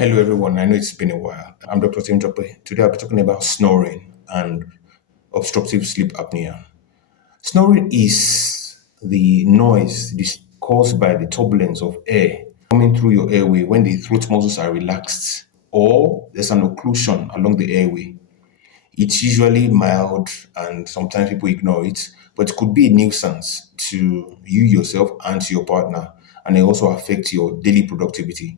Hello, everyone. I know it's been a while. I'm Dr. Tim Jope. Today I'll be talking about snoring and obstructive sleep apnea. Snoring is the noise caused by the turbulence of air coming through your airway when the throat muscles are relaxed or there's an occlusion along the airway. It's usually mild and sometimes people ignore it, but it could be a nuisance to you yourself and to your partner, and it also affects your daily productivity.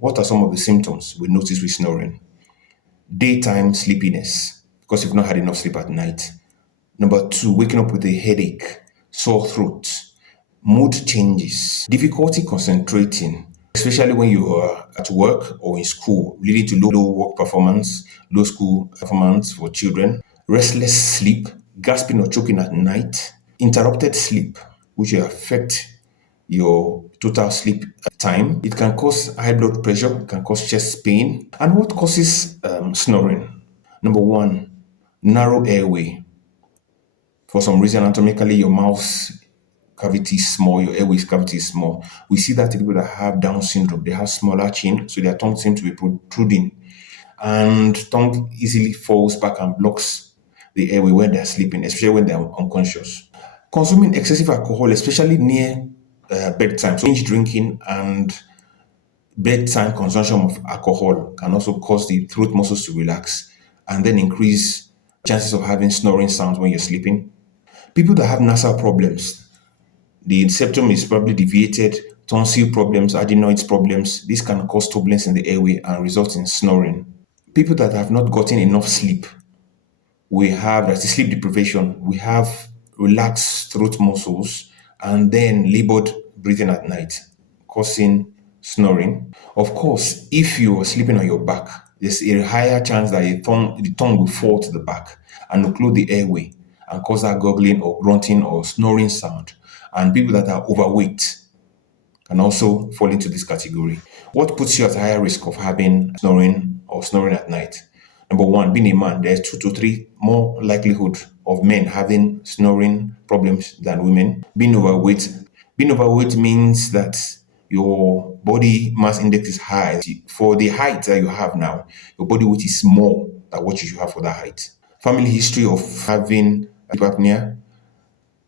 What are some of the symptoms we notice with snoring? Daytime sleepiness, because you've not had enough sleep at night. Number two, waking up with a headache, sore throat, mood changes, difficulty concentrating, especially when you are at work or in school, leading to low work performance, low school performance for children, restless sleep, gasping or choking at night, interrupted sleep, which will affect your total sleep time. It can cause high blood pressure, it can cause chest pain. And what causes snoring? Number one, narrow airway. For some reason, anatomically, your mouth cavity is small, your airways cavity is small. We see that in people that have Down syndrome, they have smaller chin, so their tongue seems to be protruding, and tongue easily falls back and blocks the airway when they're sleeping, especially when they're unconscious. Consuming excessive alcohol, especially near bedtime, so binge drinking and bedtime consumption of alcohol can also cause the throat muscles to relax and then increase chances of having snoring sounds when you're sleeping. People that have nasal problems, the septum is probably deviated, tonsil problems, adenoids problems. This can cause turbulence in the airway and result in snoring. People that have not gotten enough sleep, we have that's the sleep deprivation. We have relaxed throat muscles and then labored breathing at night, causing snoring. Of course, if you are sleeping on your back, there's a higher chance that the tongue will fall to the back and occlude the airway and cause that gurgling or grunting or snoring sound. And people that are overweight can also fall into this category. What puts you at higher risk of having snoring or snoring at night? Number one, being a man, there's two to three more likelihood of men having snoring problems than women. Being overweight. Being overweight means that your body mass index is high. For the height that you have now, your body weight is more than what you should have for that height. Family history of having sleep apnea,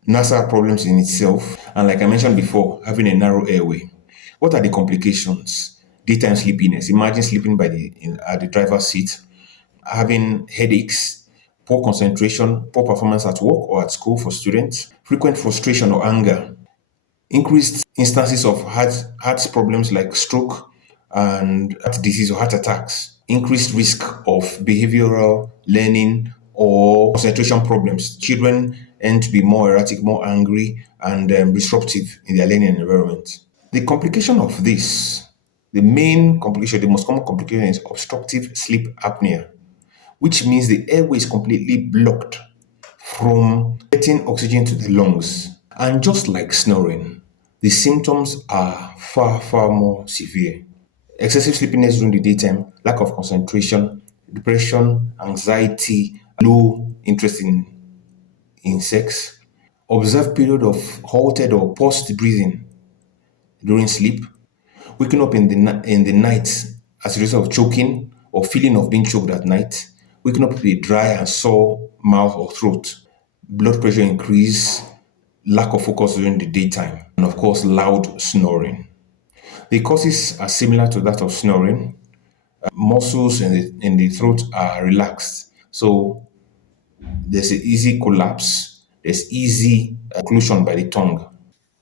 nasal problems in itself, and like I mentioned before, having a narrow airway. What are the complications? Daytime sleepiness. Imagine sleeping at the driver's seat, having headaches, poor concentration, poor performance at work or at school for students, frequent frustration or anger, increased instances of heart problems like stroke and heart disease or heart attacks, increased risk of behavioral learning or concentration problems. Children tend to be more erratic, more angry, and disruptive in their learning environment. The complication of this, the main complication, the most common complication is obstructive sleep apnea, which means the airway is completely blocked from getting oxygen to the lungs. And just like snoring, the symptoms are far, far more severe. Excessive sleepiness during the daytime, lack of concentration, depression, anxiety, low interest in sex, observed period of halted or paused breathing during sleep, waking up in the night as a result of choking or feeling of being choked at night, waking up with a dry and sore mouth or throat, blood pressure increase, lack of focus during the daytime, and of course, loud snoring. The causes are similar to that of snoring. Muscles in the throat are relaxed, so there's an easy collapse, there's easy occlusion by the tongue.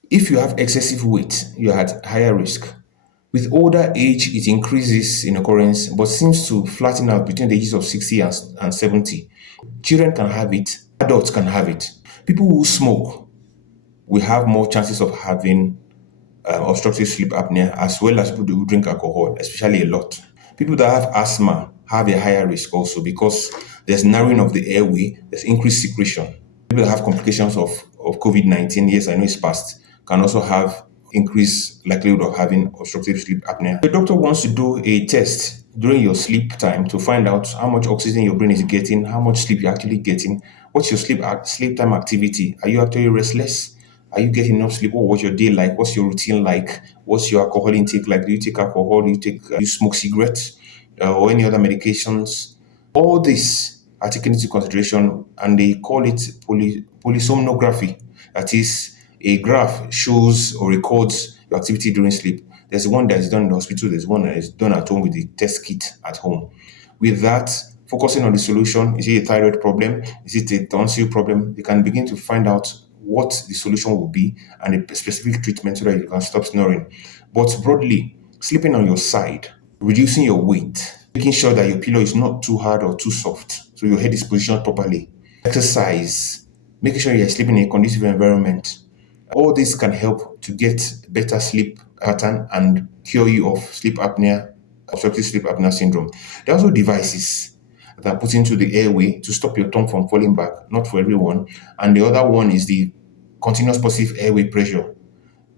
If you have excessive weight, you're at higher risk. With older age, it increases in occurrence but seems to flatten out between the ages of 60 and 70. Children can have it, adults can have it. People who smoke will have more chances of having obstructive sleep apnea, as well as people who drink alcohol, especially a lot. People that have asthma have a higher risk also because there's narrowing of the airway, there's increased secretion. People that have complications of COVID-19, yes, I know it's past, can also have increased likelihood of having obstructive sleep apnea. The doctor wants to do a test during your sleep time to find out how much oxygen your brain is getting, how much sleep you're actually getting, what's your sleep time activity. Are you actually restless? Are you getting enough sleep? What was your day like? What's your routine like? What's your alcohol intake like? Do you take alcohol? Do you smoke cigarettes or any other medications? All this are taken into consideration, and they call it polysomnography. That is, a graph shows or records your activity during sleep. There's one that is done in the hospital, there's one that is done at home with the test kit at home. With that, focusing on the solution, is it a thyroid problem? Is it a tonsil problem? You can begin to find out what the solution will be and a specific treatment so that you can stop snoring. But broadly, sleeping on your side, reducing your weight, making sure that your pillow is not too hard or too soft, so your head is positioned properly. Exercise, making sure you're sleeping in a conducive environment. All this can help to get better sleep pattern and cure you of sleep apnea, obstructive sleep apnea syndrome. There are also devices that are put into the airway to stop your tongue from falling back, not for everyone. And the other one is the continuous positive airway pressure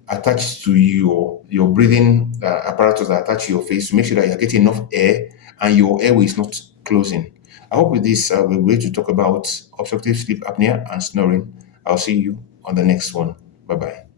attached to your breathing apparatus that attach to your face to make sure that you're getting enough air and your airway is not closing. I hope with this we're going to talk about obstructive sleep apnea and snoring. I'll see you on the next one. Bye bye.